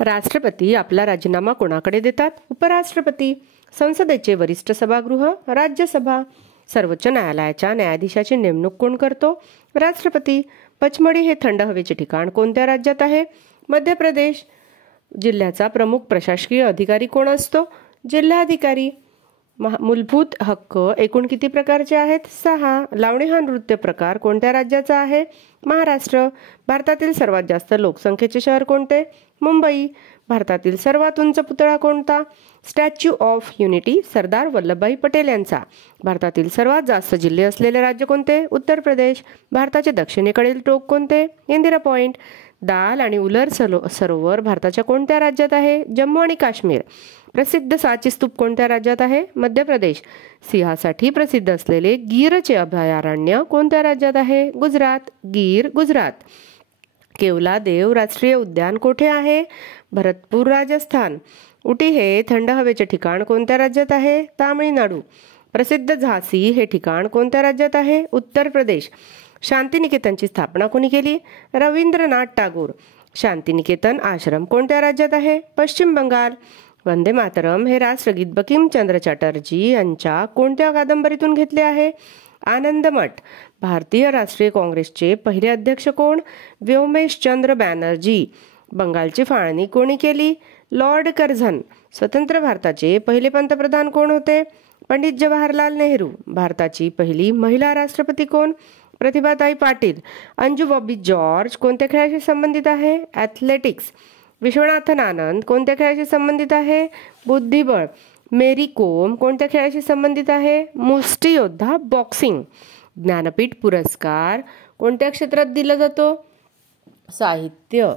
राष्ट्रपती आपला राजीनामा कोणाकडे देतात? उपराष्ट्रपती. संसदेचे वरिष्ठ सभागृह राज्यसभा. सर्वोच्च न्यायालयाच्या न्यायाधीशाची नेमणूक कोण करतो? राष्ट्रपती. पचमढी हे थंड हवेचे ठिकाण कोणत्या राज्यात आहे? मध्य प्रदेश. जिल्ह्याचा प्रमुख प्रशासकीय अधिकारी कोण असतो? जिल्हाधिकारी. मूलभूत हक्क एकूण किती प्रकारचे आहेत? 6. लावणी हा नृत्य प्रकार कोणत्या राज्याचा आहे? महाराष्ट्र. भारतातील सर्वात जास्त लोकसंख्येचे शहर कोणते? मुंबई. भारतातील सर्वात उंच पुतळा कोणता? Statue of unity, Sardar Vallabhbhai Patel यांचा. भारतातील सर्वात जास्त जिल्हे असलेले राज्य कोणते? उत्तर प्रदेश. भारताचे दक्षिणेकडील टोक कोणते? इंदिरा पॉइंट. दाल आणि उलर सरोवर भारताच्या कोणत्या राज्यात आहे? जम्मू आणि काश्मीर. प्रसिद्ध सांची स्तूप कोणत्या राज्यात आहे? मध्य प्रदेश. सिंहासाठी प्रसिद्ध असलेले गीरचे अभयारण्य कोणत्या राज्यात आहे? गुजरात. गीर, गुजरात. केवलादेव राष्ट्रीय उद्यान कोठे आहे? भरतपूर, राजस्थान. उटी हे थंड हवेचे ठिकाण कोणत्या राज्यात आहे? तामिळनाडू. प्रसिद्ध झांसी हे ठिकाण कोणत्या राज्यात आहे? उत्तर प्रदेश. शांतिनिकेतनची स्थापना कोणी केली? रवींद्रनाथ टागोर. शांतिनिकेतन आश्रम कोणत्या राज्यात आहे? पश्चिम बंगाल. वंदे मातरम हे राष्ट्रगीत बंकिमचंद्र चटर्जी यांच्या कोणत्या कादंबरीतून घेतले आहे? आनंदमठ. भारतीय राष्ट्रीय काँग्रेसचे पहिले अध्यक्ष कोण? व्योमेशचंद्र बॅनर्जी. बंगालची फाळणी कोणी केली? Lord Curzon. स्वतंत्र भारताचे पहिले पंतप्रधान कोण होते? पंडित जवाहरलाल नेहरू. भारताची पहिली महिला राष्ट्रपती कोण? प्रतिभाताई पाटील. अंजू बॉबी जॉर्ज कोणत्या खेळाशी संबंधित आहे? ॲथलेटिक्स. विश्वनाथन आनंद कोणत्या खेळाशी संबंधित आहे? बुद्धिबळ. मेरी कोम कोणत्या खेळाशी संबंधित आहे? मुष्टियोद्धा, बॉक्सिंग. ज्ञानपीठ पुरस्कार कोणत्या क्षेत्रात दिला जातो? साहित्य.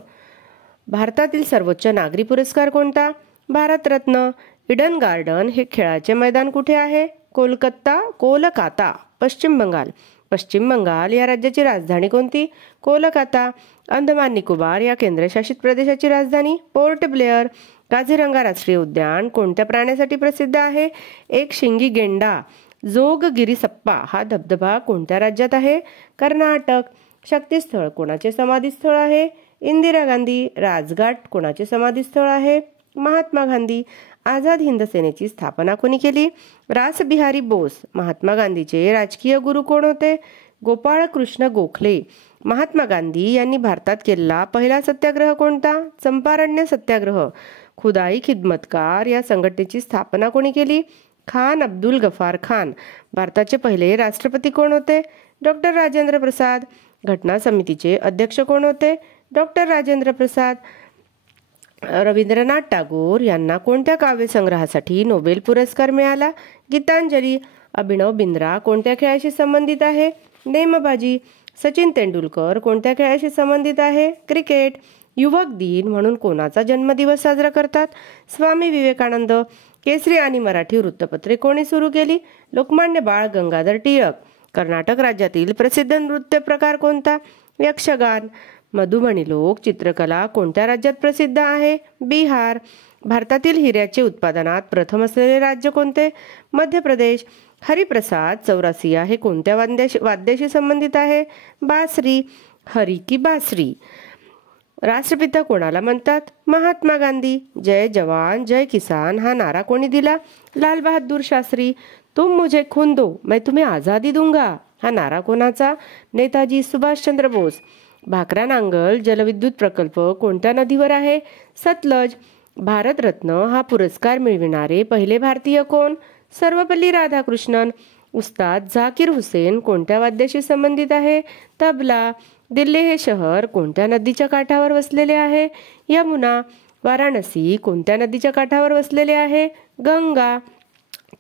भारतातील सर्वोच्च नागरी पुरस्कार कोणता? भारतरत्न. इडन गार्डन हे खेळाचे मैदान कुठे आहे? कोलकाता, पश्चिम बंगाल. पश्चिम बंगाल या राज्याची राजधानी कोणती? कोलकाता. अंदमान निकोबार या केंद्रशासित प्रदेशाची राजधानी? पोर्ट ब्लेअर. काझीरंगा राष्ट्रीय उद्यान कोणत्या प्राण्यासाठी प्रसिद्ध आहे? एक शिंगी गेंडा. जोगगिरीसप्पा हा धबधबा कोणत्या राज्यात आहे? कर्नाटक. शक्तीस्थळ कोणाचे समाधीस्थळ आहे? इंदिरा गांधी. राजघाट कोणाचे समाधीस्थळ आहे? महात्मा गांधी. आझाद हिंद सेनेची स्थापना कोणी केली? रासबिहारी बोस. महात्मा गांधीचे राजकीय गुरु कोण होते? गोपाळकृष्ण गोखले. महात्मा गांधी यांनी भारतात केलेला पहिला सत्याग्रह कोणता? चंपारण्य सत्याग्रह. खुदाई खिदमतकार या संघटनेची स्थापना कोणी केली? खान अब्दुल गफार खान. भारताचे पहिले राष्ट्रपती कोण होते? डॉक्टर राजेंद्र प्रसाद. घटना समितीचे अध्यक्ष कोण होते? डॉक्टर राजेंद्र प्रसाद. रवींद्रनाथ टागोर यांना कोणत्या काव्यसंग्रहासाठी नोबेल पुरस्कार मिळाला? गीतांजली. अभिनव बिंद्रा कोणत्या खेळाशी संबंधित आहे? नेमबाजी. सचिन तेंडुलकर कोणत्या खेळाशी संबंधित आहे? क्रिकेट. युवक दिन म्हणून कोणाचा जन्मदिवस साजरा करतात? स्वामी विवेकानंद. केसरी आणि मराठी वृत्तपत्रे कोणी सुरू केली? लोकमान्य बाळ गंगाधर टिळक. कर्नाटक राज्यातील प्रसिद्ध नृत्य प्रकार कोणता? यक्षगान. मधुबनी लोक चित्रकला कोणत्या राज्यात प्रसिद्ध आहे? बिहार. भारतातील हिऱ्याचे उत्पादनात प्रथम असलेले राज्य कोणते? मध्य प्रदेश. हरिप्रसाद चौरासिया हे कोणत्या वाद्याशी संबंधित आहे? बासरी. हरी की बासरी. राष्ट्रपिता कोणाला म्हणतात? महात्मा गांधी. जय जवान जय किसान हा नारा कोणी दिला? लाल बहादूर शास्त्री. तुम मुझे खून दो मैं तुम्हें आजादी दूंगा हा नारा कोणाचा? नेताजी सुभाषचंद्र बोस. भाकरा नांगल जलविद्युत प्रकल्प कोणत्या नदीवर आहे? सतलज. भारतरत्न हा पुरस्कार मिळविणारे पहिले भारतीय कोण? सर्वपल्ली राधाकृष्णन. उस्ताद झाकीर हुसेन कोणत्या वाद्याशी संबंधित आहे? तबला. दिल्ली हे शहर कोणत्या नदीच्या काठावर वसलेले आहे? यमुना. वाराणसी कोणत्या नदीच्या काठावर वसलेले आहे? गंगा.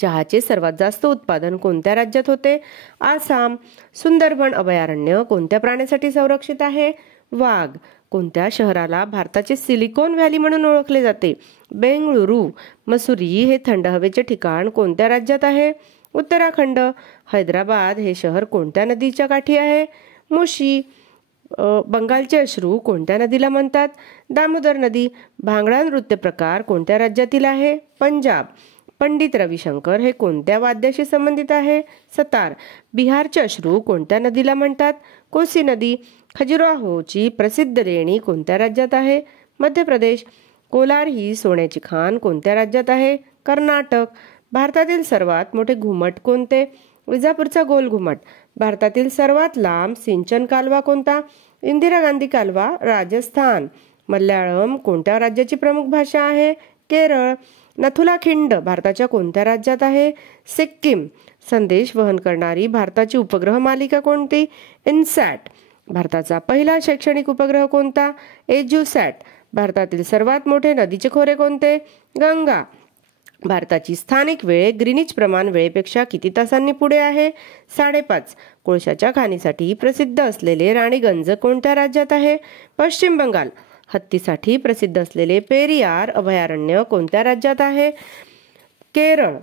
चहाचे सर्वात जास्त उत्पादन कोणत्या राज्यात होते? आसाम. सुंदरबन अभयारण्य कोणत्या प्राण्यासाठी संरक्षित आहे? वाघ. कोणत्या शहराला भारताचे सिलिकॉन व्हॅली म्हणून ओळखले जाते? बेंगळुरू. मसुरी हे थंड हवेचे ठिकाण कोणत्या राज्यात आहे? उत्तराखंड. हैदराबाद हे शहर कोणत्या नदीच्या काठी आहे? मुशी. बंगालचे अश्रू कोणत्या नदीला म्हणतात? दामोदर नदी. भांगडा नृत्य प्रकार कोणत्या राज्यातील आहे? पंजाब. पंडित रविशंकर हे कोणत्या वाद्याशी संबंधित आहे? सतार. बिहारचे अश्रू कोणत्या नदीला म्हणतात? कोसी नदी. खजुराहोची प्रसिद्ध लेणी कोणत्या राज्यात आहे? मध्य प्रदेश. कोलार ही सोन्याची खाण कोणत्या राज्यात आहे? कर्नाटक. भारतातील सर्वात मोठे घुमट कोणते? विजापूरचा गोल घुमट. भारतातील सर्वात लांब सिंचन कालवा कोणता? इंदिरा गांधी कालवा, राजस्थान. मल्याळम कोणत्या राज्याची प्रमुख भाषा आहे? केरळ. नथुला खिंड भारताच्या कोणत्या राज्यात आहे? सिक्कीम. संदेश वहन करणारी भारताची उपग्रह मालिका कोणती? इनसॅट. भारताचा पहिला शैक्षणिक उपग्रह कोणता? एज्युसॅट. भारतातील सर्वात मोठे नदीचे खोरे कोणते? गंगा. भारताची स्थानिक वेळ ग्रीनिच प्रमाण वेळेपेक्षा किती तासांनी पुढे आहे? 5:30. कोळशाच्या खाणीसाठी प्रसिद्ध असलेले राणीगंज कोणत्या राज्यात आहे? पश्चिम बंगाल. हत्तीसाठी प्रसिद्ध असलेले पेरियार अभयारण्य कोणत्या राज्यात आहे? केरळ.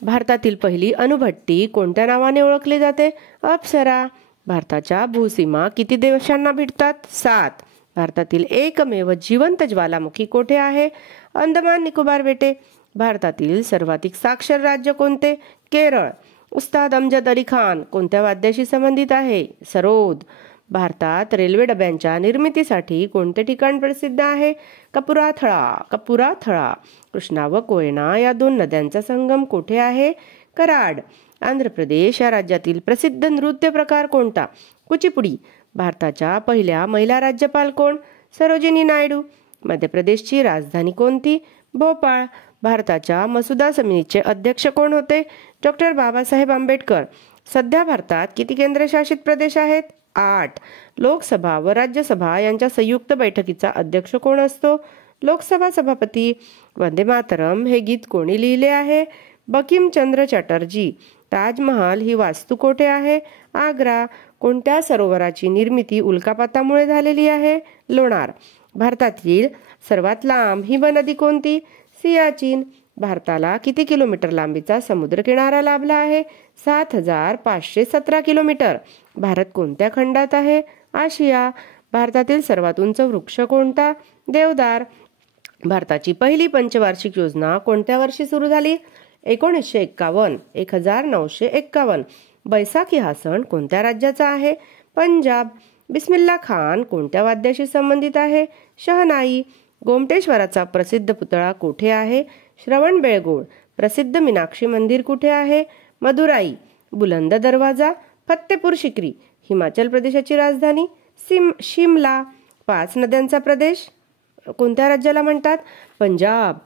भारतातील पहिली अणुभट्टी कोणत्या नावाने ओळखली जाते? अप्सरा. भारताच्या भूसीमा किती देशांना भिडतात? 7. भारतातील एकमेव जिवंत ज्वालामुखी कोठे आहे? अंदमान निकोबार बेटे. भारतातील सर्वाधिक साक्षर राज्य कोणते? केरळ. उस्ताद अमजद अली खान कोणत्या वाद्याशी संबंधित आहे? सरोद. भारतात रेल्वे डब्यांच्या निर्मितीसाठी कोणते ठिकाण प्रसिद्ध आहे? कपुराथळा. कृष्णा व कोयना या 2 नद्यांचा संगम कोठे आहे? कराड. आंध्र प्रदेश या राज्यातील प्रसिद्ध नृत्य प्रकार कोणता? कुचिपुडी. भारताच्या पहिल्या महिला राज्यपाल कोण? सरोजिनी नायडू. मध्य प्रदेशची राजधानी कोणती? भोपाळ. भारताच्या मसुदा समितीचे अध्यक्ष कोण होते? डॉक्टर बाबासाहेब आंबेडकर. सध्या भारतात किती केंद्रशासित प्रदेश आहेत? 8. लोकसभा व राज्यसभा यांच्या संयुक्त बैठकीचा अध्यक्ष कोण असतो? लोकसभा सभापती. वंदे मातरम हे गीत कोणी लिहिले आहे? बंकिमचंद्र चटर्जी. ताजमहाल ही वास्तू कोठे आहे? आग्रा. कोणत्या सरोवराची निर्मिती उल्कापातामुळे झालेली आहे? लोणार. भारतातील सर्वात लांब हिमनदी कोणती? सियाचीन. भारताला किती किलोमीटर लांबीचा समुद्र किनारा लाभला आहे? 7,517 किलोमीटर. भारत कोणत्या खंडात आहे? आशिया. भारतातील सर्वात उंच वृक्ष कोणता? देवदार. भारताची पहिली पंचवार्षिक योजना कोणत्या वर्षी सुरू झाली? 1951. 1951. बैसाखी हा सण कोणत्या राज्याचा आहे? पंजाब. बिस्मिल्ला खान कोणत्या वाद्याशी संबंधित आहे? शहनाई. गोमटेश्वराचा प्रसिद्ध पुतळा कोठे आहे? श्रवणबेळगोळ. प्रसिद्ध मीनाक्षी मंदिर कुठे आहे? मदुराई. बुलंद दरवाजा. फत्तेपूर शिक्री. हिमाचल प्रदेशाची राजधानी? शिमला. 5 नद्यांचा प्रदेश कोणत्या राज्याला म्हणतात? पंजाब.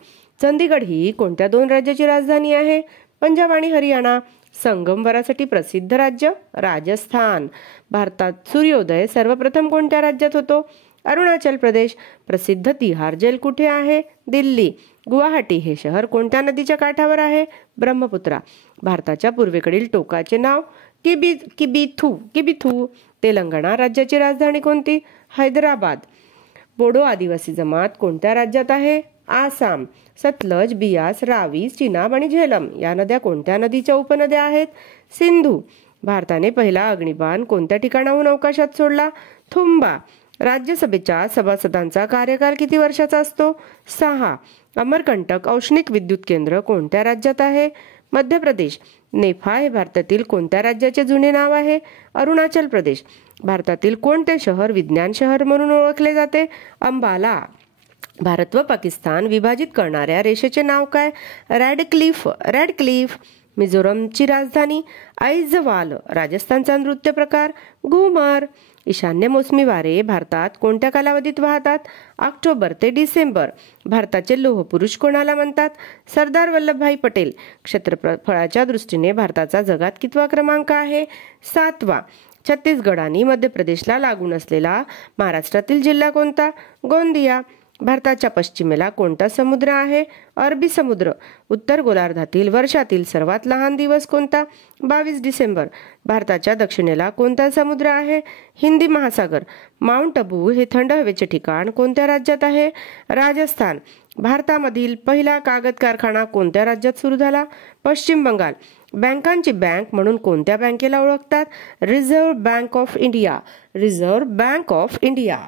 चंदीगड ही कोणत्या 2 राज्याची राजधानी आहे? पंजाब आणि हरियाणा. संगमवरासाठी प्रसिद्ध राज्य? राजस्थान. भारतात सूर्योदय सर्वप्रथम कोणत्या राज्यात होतो? अरुणाचल प्रदेश. प्रसिद्ध तिहार जेल कुठे आहे? दिल्ली. गुवाहाटी हे शहर कोणत्या नदीच्या काठावर आहे? ब्रह्मपुत्रा. भारताच्या पूर्वेकडील टोकाचे नाव? किबिथू. तेलंगणा राज्याची राजधानी कोणती? हैदराबाद. बोडो आदिवासी जमात कोणत्या राज्यात आहे? आसाम. सतलज, बियास, रावी, चिनाब आणि झेलम या नद्या कोणत्या नदीच्या उपनद्या आहेत? सिंधू. भारताने पहिला अग्निबाण कोणत्या ठिकाणाहून अवकाशात सोडला? थुंबा. राज्यसभेच्या सभासदांचा कार्यकाल किती वर्षाचा असतो? 6. अमरकंटक औष्णिक विद्युत केंद्र कोणत्या राज्यात आहे? मध्य प्रदेश. नेफा हे भारतातील कोणत्या राज्याचे जुने नाव आहे? अरुणाचल प्रदेश. भारतातील कोणते शहर विज्ञान शहर म्हणून ओळखले जाते? अंबाला. भारत व पाकिस्तान विभाजित करणाऱ्या रेषेचे नाव काय? रॅडक्लिफ. मिझोरमची राजधानी? आइजवाल. राजस्थानचा नृत्य प्रकार? घुमर. ईशान्य मोसमी वारे भारतात कोणत्या कालावधीत वाहतात? ऑक्टोबर ते डिसेंबर. भारताचे लोहपुरुष कोणाला म्हणतात? सरदार वल्लभभाई पटेल. क्षेत्रफळाच्या दृष्टीने भारताचा जगात कितवा क्रमांक आहे? 7वा. छत्तीसगड आणि मध्य प्रदेशला लागून असलेला महाराष्ट्रातील जिल्हा कोणता? गोंदिया. भारताच्या पश्चिमेला कोणता समुद्र आहे? अरबी समुद्र. उत्तर गोलार्धातील वर्षातील सर्वात लहान दिवस कोणता? 22 डिसेंबर. भारताच्या दक्षिणेला कोणता समुद्र आहे? हिंदी महासागर. माउंट अबू हे थंड हवेचे ठिकाण कोणत्या राज्यात आहे? राजस्थान. भारतामधील पहिला कागद कारखाना कोणत्या राज्यात सुरू झाला? पश्चिम बंगाल. बँकांची बँक म्हणून कोणत्या बँकेला ओळखतात? Reserve bank of India.